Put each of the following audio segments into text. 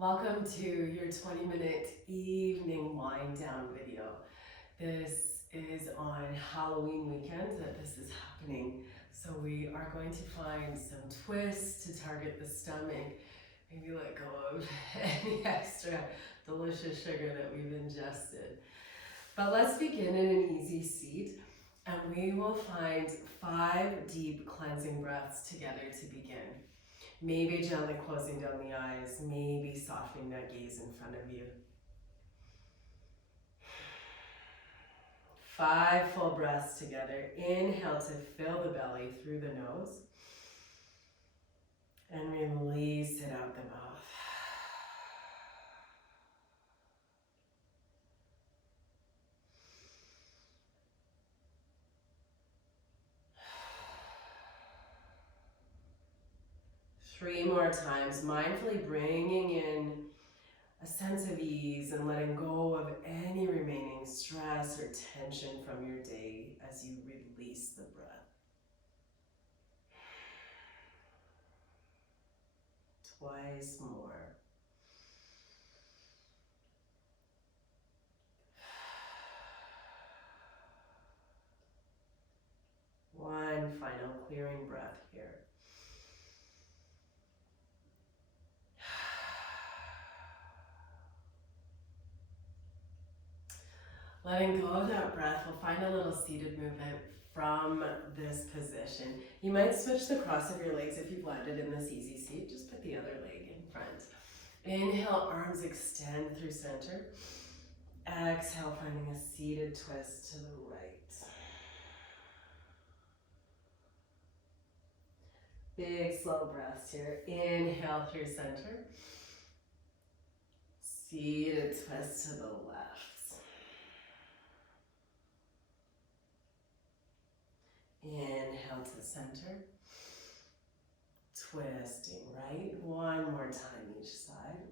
Welcome to your 20-minute evening wind down video. This is on Halloween weekend that this is happening. So we are going to find some twists to target the stomach, maybe let go of any extra delicious sugar that we've ingested. But let's begin in an easy seat, and we will find 5 deep cleansing breaths together to begin. Maybe gently closing down the eyes, maybe softening that gaze in front of you. 5 full breaths together. Inhale to fill the belly through the nose. And release it out the mouth. Three more times, mindfully bringing in a sense of ease and letting go of any remaining stress or tension from your day as you release the breath. Twice more. One final clearing breath here. Letting go of that breath, we'll find a little seated movement from this position. You might switch the cross of your legs if you've landed in this easy seat. Just put the other leg in front. Inhale, arms extend through center. Exhale, finding a seated twist to the right. Big slow breaths here. Inhale through center. Seated twist to the left. Inhale to center. Twisting right. One more time each side.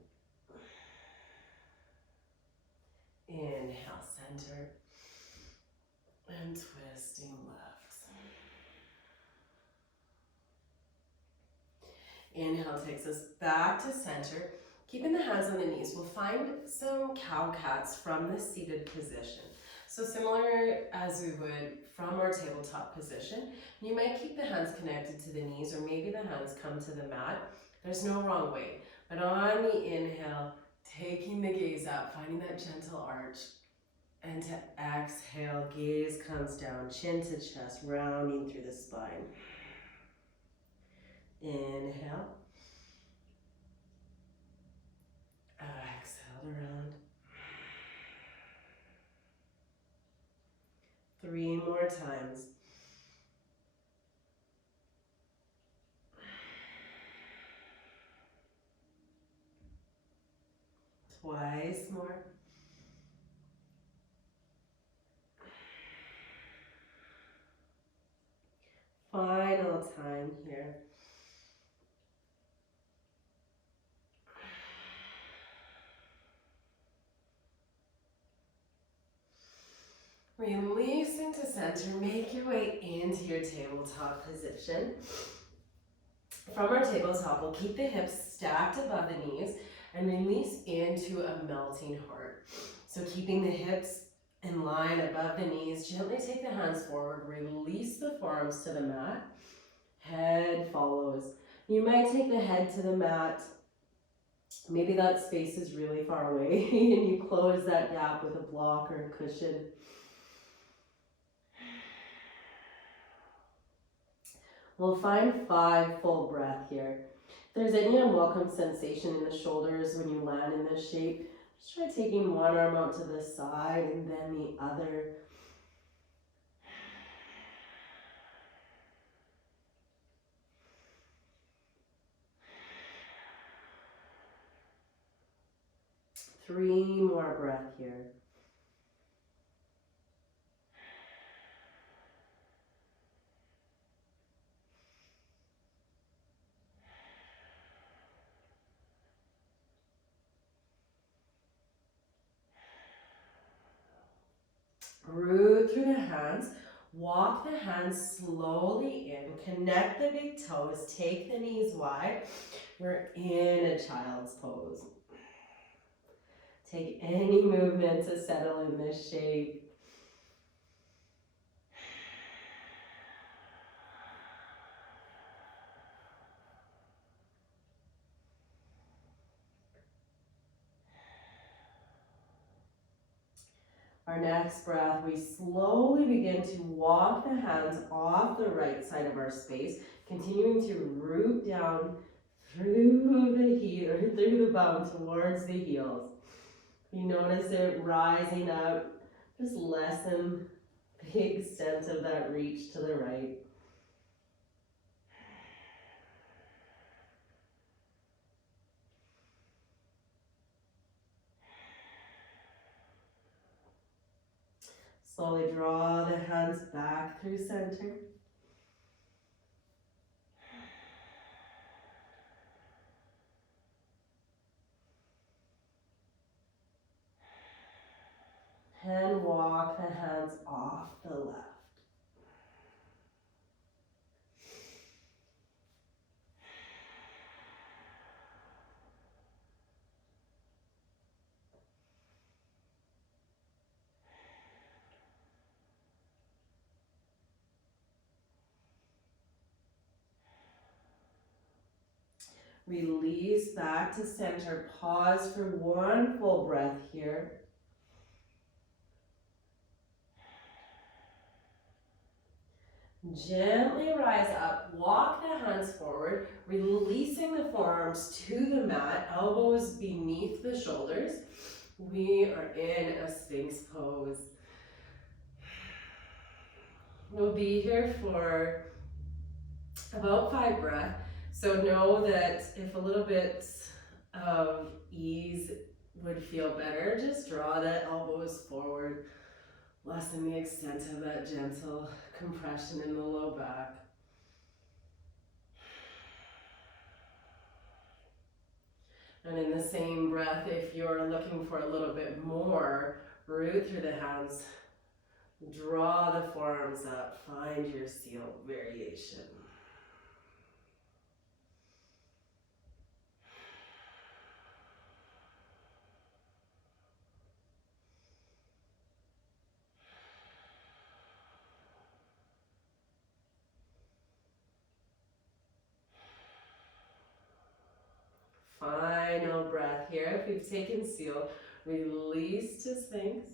Inhale, center. And twisting left. Inhale takes us back to center. Keeping the hands on the knees, we'll find some cow cats from the seated position. So similar as we would from our tabletop position, you might keep the hands connected to the knees, or maybe the hands come to the mat. There's no wrong way. But on the inhale, taking the gaze up, finding that gentle arch. And to exhale, gaze comes down, chin to chest, rounding through the spine. Inhale. Exhale around. 3 more times. Twice more. Final time here. Releasing to center, make your way into your tabletop position. From our tabletop, we'll keep the hips stacked above the knees and release into a melting heart. So keeping the hips in line above the knees, gently take the hands forward, release the forearms to the mat, head follows. You might take the head to the mat. Maybe that space is really far away and you close that gap with a block or a cushion. We'll find 5 full breath here. If there's any unwelcome sensation in the shoulders when you land in this shape, just try taking one arm out to the side and then the other. Three more breath here. Root through the hands. Walk the hands slowly in. Connect the big toes. Take the knees wide. We're in a child's pose. Take any movement to settle in this shape. Our next breath, we slowly begin to walk the hands off the right side of our space, continuing to root down through the heel, or through the bum towards the heels. You notice it rising up, just lessen the extent of that reach to the right. Slowly draw the hands back through center. And walk the hands off the left. Release back to center. Pause for one full breath here. Gently rise up, walk the hands forward, releasing the forearms to the mat, elbows beneath the shoulders. We are in a Sphinx pose. We'll be here for about 5 breaths. So know that if a little bit of ease would feel better, just draw the elbows forward, lessen the extent of that gentle compression in the low back. And in the same breath, if you're looking for a little bit more, root through the hands, draw the forearms up, find your seal variation. Final breath here. If we've taken seal, release to Sphinx.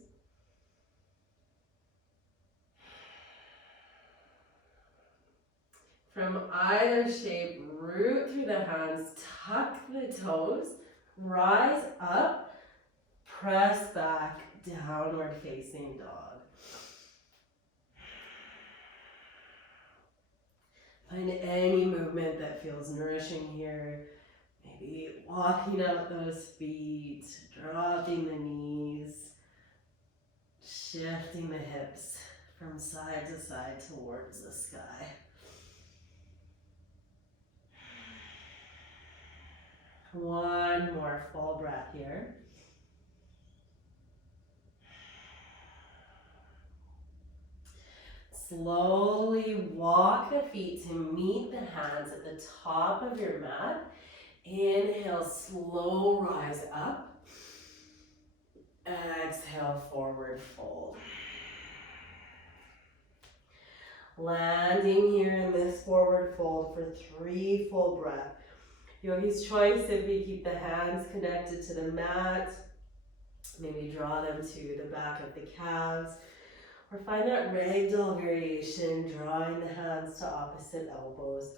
From either shape, root through the hands, tuck the toes, rise up, press back, downward facing dog. Find any movement that feels nourishing here. Maybe walking out those feet, dropping the knees, shifting the hips from side to side towards the sky. One more full breath here. Slowly walk the feet to meet the hands at the top of your mat. Inhale, slow rise up. Exhale, forward fold. Landing here in this forward fold for 3 full breaths. Yogi's choice, if we keep the hands connected to the mat, maybe draw them to the back of the calves, or find that ragdoll variation, drawing the hands to opposite elbows.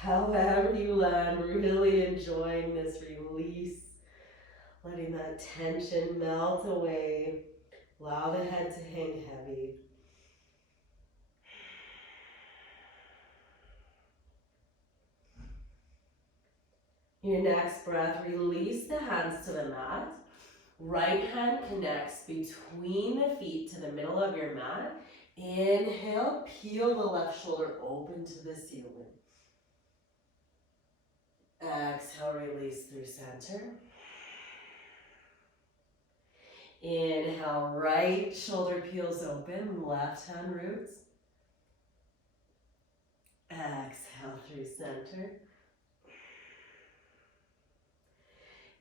However you land, really enjoying this release, letting that tension melt away. Allow the head to hang heavy. Your next breath, release the hands to the mat. Right hand connects between the feet to the middle of your mat. Inhale, peel the left shoulder open to the ceiling. Exhale, release through center. Inhale, right shoulder peels open, left hand roots. Exhale through center.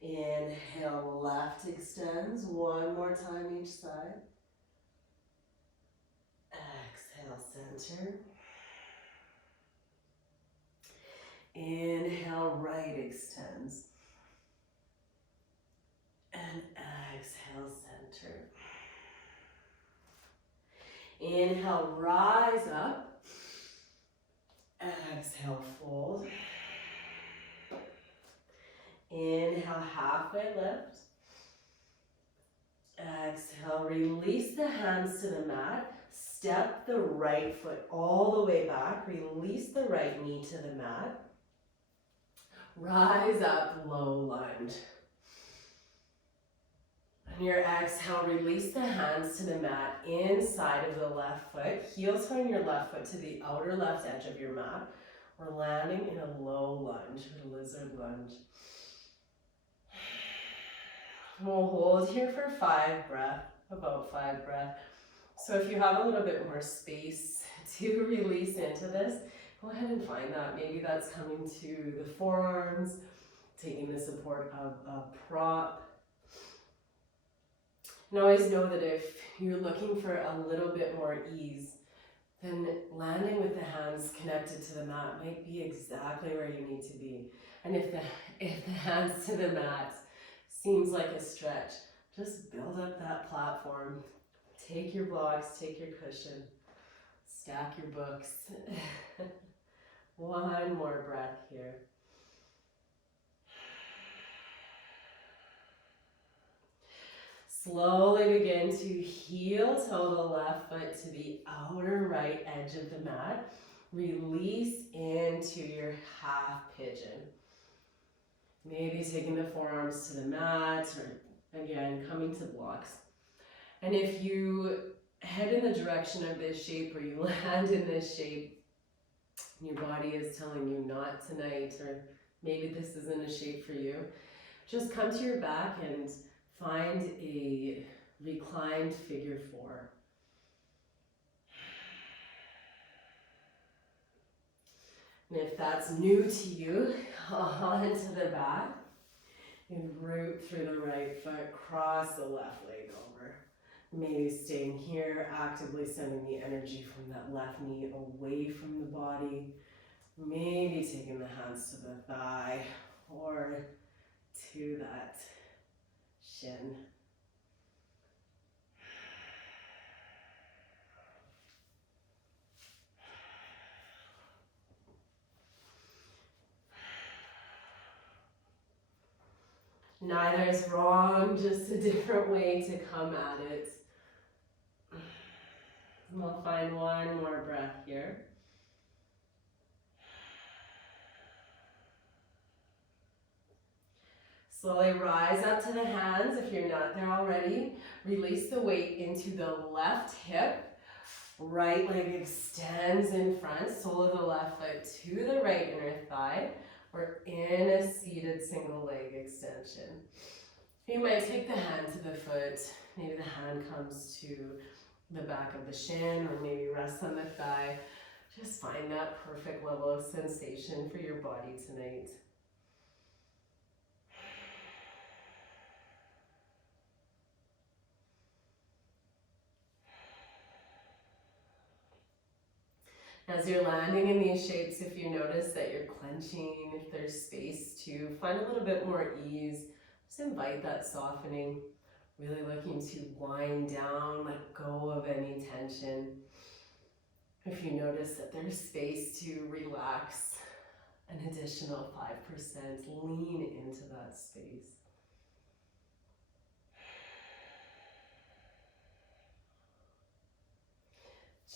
Inhale, left extends. One more time each side. Exhale, center. Inhale, right extends. And exhale, center. Inhale, rise up. Exhale, fold. Inhale, halfway lift. Exhale, release the hands to the mat. Step the right foot all the way back. Release the right knee to the mat. Rise up, low lunge. On your exhale, release the hands to the mat inside of the left foot. Heels from your left foot to the outer left edge of your mat. We're landing in a low lunge, a lizard lunge. We'll hold here for 5 breaths, about 5 breaths. So if you have a little bit more space to release into this, go ahead and find that. Maybe that's coming to the forearms, taking the support of a prop. And always know that if you're looking for a little bit more ease, then landing with the hands connected to the mat might be exactly where you need to be. And if the hands to the mat seems like a stretch, just build up that platform. Take your blocks, take your cushion, stack your books. One more breath here. Slowly begin to heel toe the left foot to the outer right edge of the mat. Release into your half pigeon. Maybe taking the forearms to the mat, or again, coming to blocks. And if you head in the direction of this shape, or you land in this shape, your body is telling you not tonight, or maybe this isn't a shape for you, just come to your back and find a reclined figure 4. And if that's new to you, onto the back, and root through the right foot, cross the left leg over. Maybe staying here, actively sending the energy from that left knee away from the body. Maybe taking the hands to the thigh or to that shin. Neither is wrong, just a different way to come at it. And we'll find one more breath here. Slowly rise up to the hands if you're not there already. Release the weight into the left hip. Right leg extends in front, sole of the left foot to the right inner thigh. We're in a seated single leg extension. You might take the hand to the foot. Maybe the hand comes to the back of the shin, or maybe rest on the thigh. Just find that perfect level of sensation for your body tonight. As you're landing in these shapes, if you notice that you're clenching, if there's space to find a little bit more ease, just invite that softening, really looking to wind down, let go of any tension. If you notice that there's space to relax an additional 5%, lean into that space.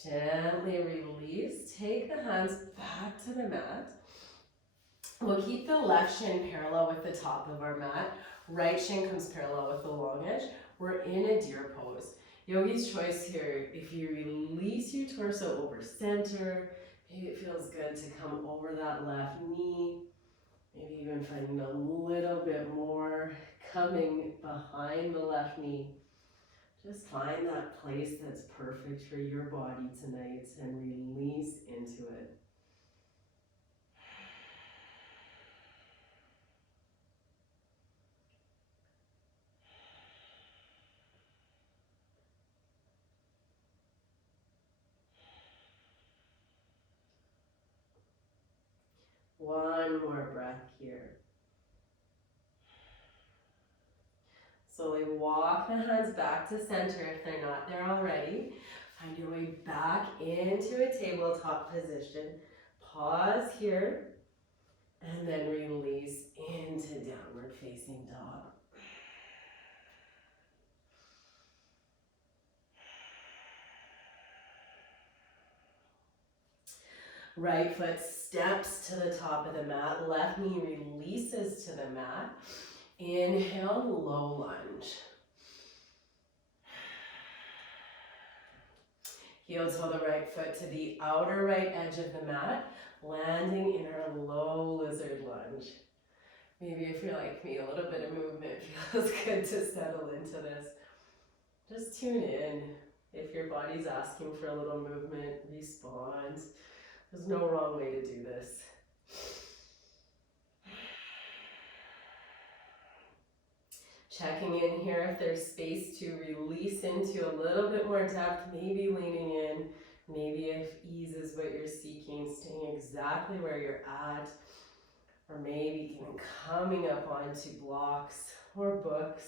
Gently release, take the hands back to the mat. We'll keep the left shin parallel with the top of our mat. Right shin comes parallel with the long edge. We're in a deer pose. Yogi's choice here, if you release your torso over center, maybe it feels good to come over that left knee. Maybe even finding a little bit more coming behind the left knee. Just find that place that's perfect for your body tonight and release into it. One more breath here. Slowly walk the hands back to center if they're not there already. Find your way back into a tabletop position. Pause here and then release into downward facing dog. Right foot steps to the top of the mat. Left knee releases to the mat. Inhale, low lunge. Heel toe the right foot to the outer right edge of the mat, landing in our low lizard lunge. Maybe if you're like me, a little bit of movement feels good to settle into this. Just tune in. If your body's asking for a little movement, respond. There's no wrong way to do this. Checking in here if there's space to release into a little bit more depth, maybe leaning in, maybe if ease is what you're seeking, staying exactly where you're at, or maybe even coming up onto blocks or books.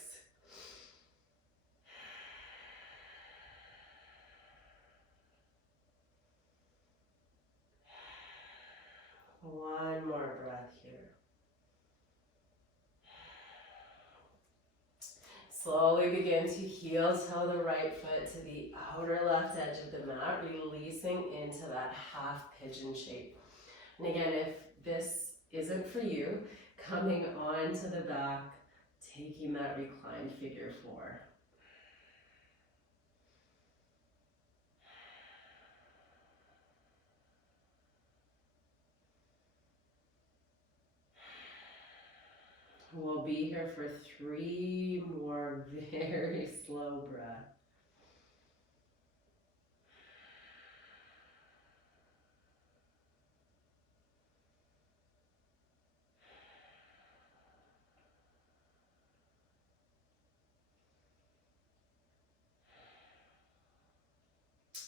One more breath here. Slowly begin to heel toe the right foot to the outer left edge of the mat, releasing into that half pigeon shape. And again, if this isn't for you, coming onto the back, taking that reclined figure four. We'll be here for 3 more very slow breaths.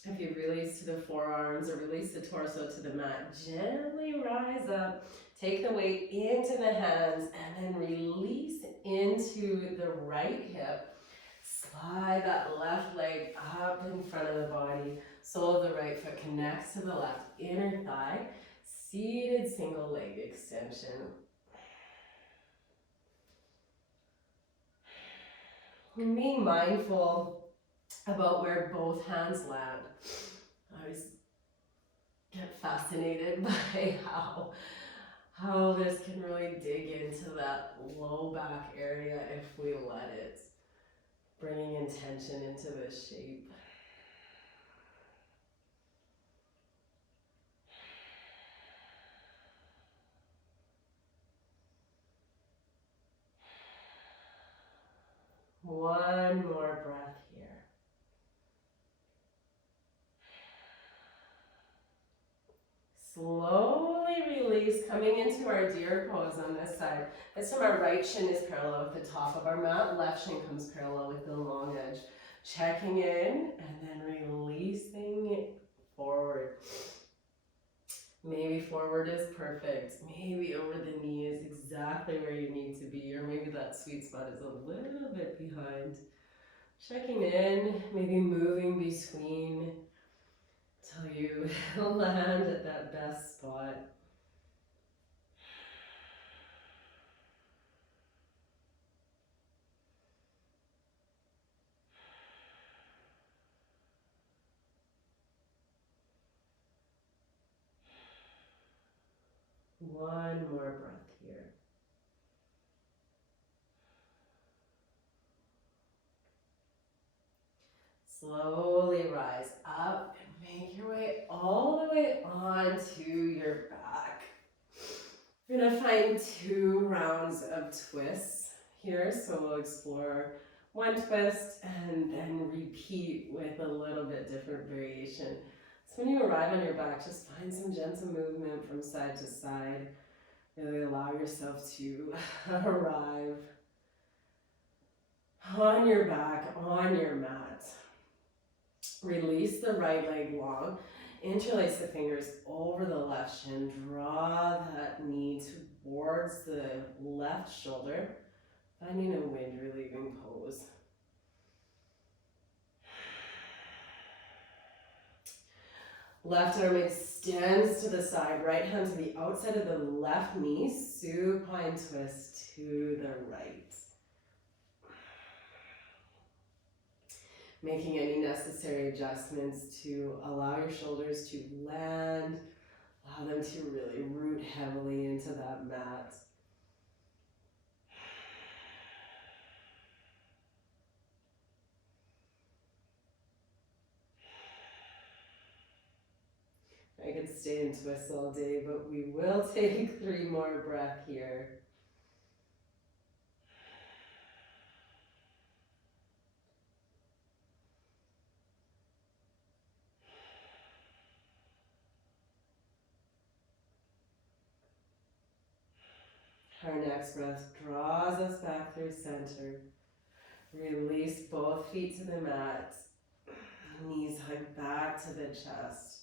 If you release to the forearms or release the torso to the mat, gently rise up. Take the weight into the hands and then release into the right hip. Slide that left leg up in front of the body. Sole of the right foot connects to the left inner thigh. Seated single leg extension. And being mindful about where both hands land. I always get fascinated by how this can really dig into that low back area if we let it. Bringing intention into this shape. One more breath here. Slowly release, coming into our deer pose on this side. This time our right shin is parallel with the top of our mat, left shin comes parallel with the long edge. Checking in and then releasing forward. Maybe forward is perfect. Maybe over the knee is exactly where you need to be, or maybe that sweet spot is a little bit behind. Checking in, maybe moving between till you land at that best spot. One more breath here. Slowly rise up and make your way all the way onto your back. You're gonna find 2 rounds of twists here, so we'll explore one twist and then repeat with a little bit different variation. So when you arrive on your back, just find some gentle movement from side to side. Really allow yourself to arrive on your back, on your mat. Release the right leg long. Interlace the fingers over the left shin. Draw that knee towards the left shoulder. Finding a wind relieving pose. Left arm extends to the side, right hand to the outside of the left knee, supine twist to the right. Making any necessary adjustments to allow your shoulders to land, allow them to really root heavily into that mat. I could stay in twists all day, but we will take 3 more breaths here. Our next breath draws us back through center. Release both feet to the mat. Knees hug back to the chest.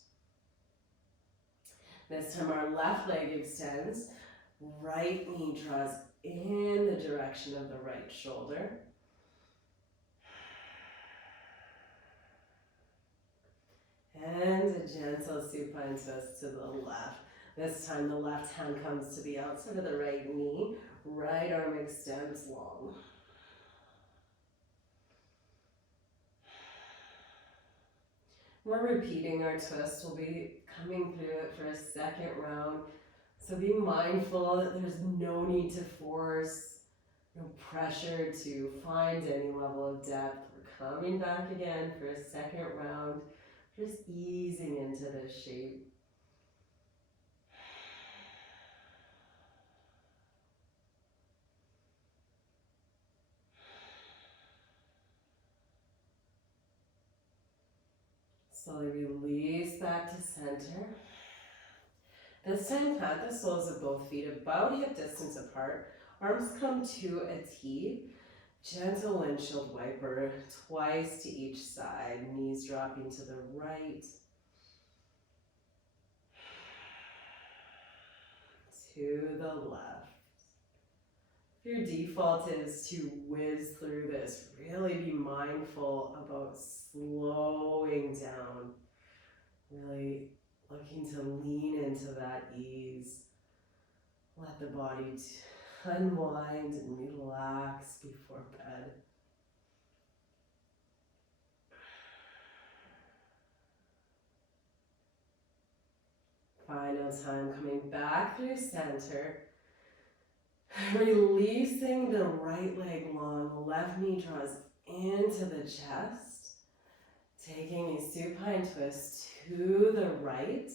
This time our left leg extends. Right knee draws in the direction of the right shoulder. And a gentle supine twist to the left. This time the left hand comes to the outside of the right knee. Right arm extends long. We're repeating our twist. We'll be coming through it for a second round. So be mindful that there's no need to force, no pressure to find any level of depth. We're coming back again for a second round, just easing into this shape. Slowly release back to center. This time, plant the soles of both feet about hip distance apart. Arms come to a T. Gentle windshield wiper twice to each side. Knees dropping to the right. To the left. If your default is to whiz through this, really be mindful about slowing down. Really looking to lean into that ease. Let the body unwind and relax before bed. Final time coming back through center. Releasing the right leg long, left knee draws into the chest. Taking a supine twist to the right.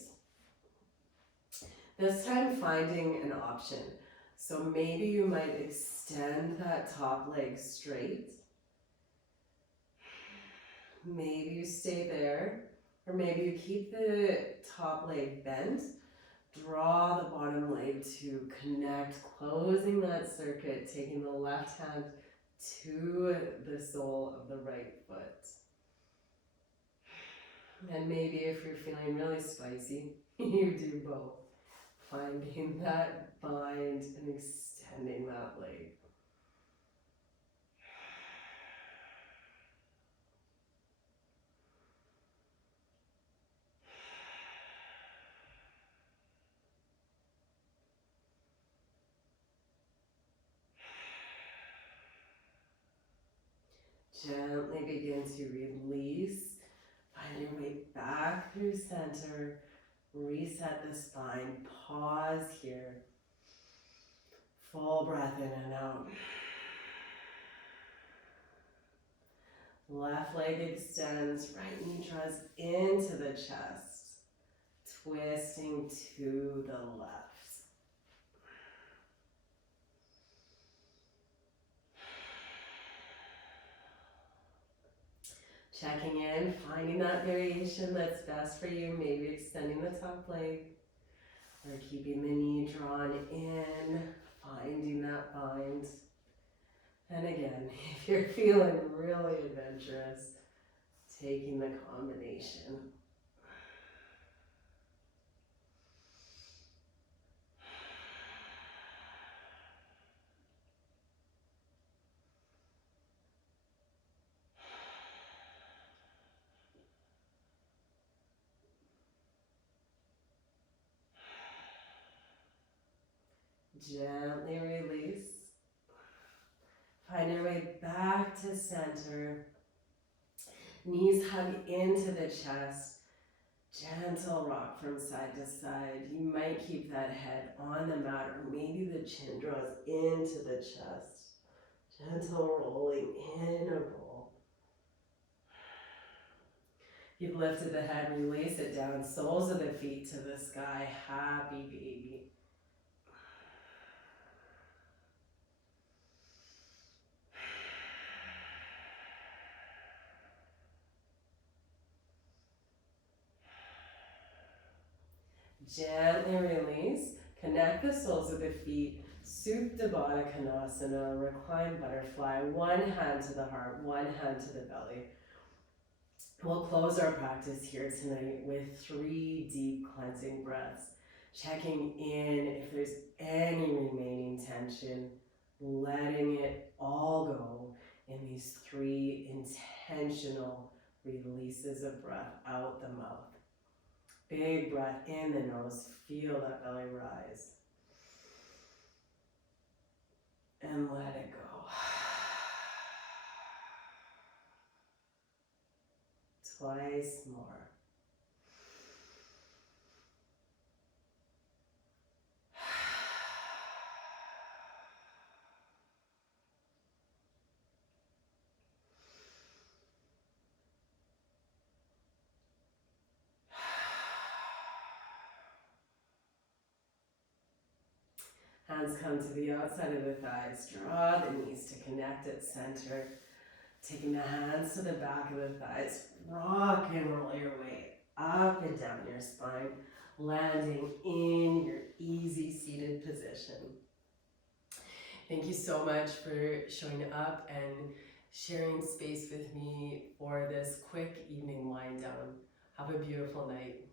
This time finding an option. So maybe you might extend that top leg straight. Maybe you stay there. Or maybe you keep the top leg bent. Draw the bottom leg to connect, closing that circuit, taking the left hand to the sole of the right foot. And maybe if you're feeling really spicy, you do both. Finding that bind and extending that leg. Gently begin to release. Find your way back through center. Reset the spine. Pause here. Full breath in and out. Left leg extends. Right knee draws into the chest. Twisting to the left. Checking in, finding that variation that's best for you, maybe extending the top leg or keeping the knee drawn in, finding that bind. And again, if you're feeling really adventurous, taking the combination. Gently release. Find your way back to center. Knees hug into the chest. Gentle rock from side to side. You might keep that head on the mat, or maybe the chin draws into the chest. Gentle rolling in a roll. You've lifted the head, release it down, soles of the feet to the sky. Happy baby. Gently release. Connect the soles of the feet. Supta Baddha Konasana, recline butterfly. One hand to the heart, one hand to the belly. We'll close our practice here tonight with 3 deep cleansing breaths. Checking in if there's any remaining tension, letting it all go in these 3 intentional releases of breath out the mouth. Big breath in the nose, feel that belly rise. And let it go. Twice more. Hands come to the outside of the thighs. Draw the knees to connect at center. Taking the hands to the back of the thighs. Rock and roll your way up and down your spine. Landing in your easy seated position. Thank you so much for showing up and sharing space with me for this quick evening wind down. Have a beautiful night.